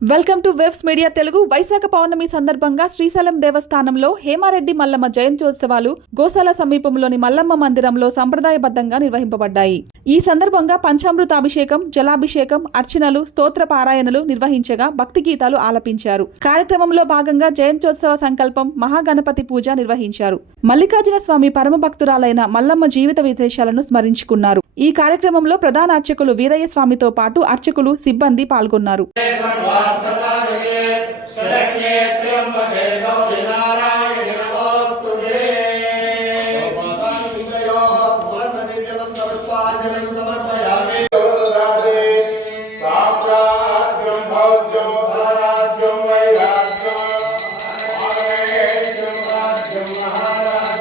Welcome to webs media Telugu. Vaishakha Purnima సందర్భంగా శ్రీశైలం దేవస్థానంలో హేమారెడ్డి మల్లమ్మ జయంత్యోత్సవాలు గోశాల సమీపంలోని మల్లమ్మ మందిరంలో సంప్రదాయబద్ధంగా నిర్వహింపబడ్డాయి. ఈ సందర్భంగా పంచామృత అభిషేకం, జలాభిషేకం, అర్చనలు, స్తోత్ర పారాయణలు నిర్వహించగా భక్తి గీతాలు ఆలపించారు. కార్యక్రమంలో భాగంగా జయంత్యోత్సవ సంకల్పం, మహాగణపతి పూజ నిర్వహించారు. మల్లికార్జున స్వామి పరమ భక్తురాలైన మల్లమ్మ జీవిత విశేషాలను స్మరించుకున్నారు. ఈ కార్యక్రమంలో ప్రధాన అర్చకులు వీరయ్య స్వామితో పాటు అర్చకులు, సిబ్బంది పాల్గొన్నారు.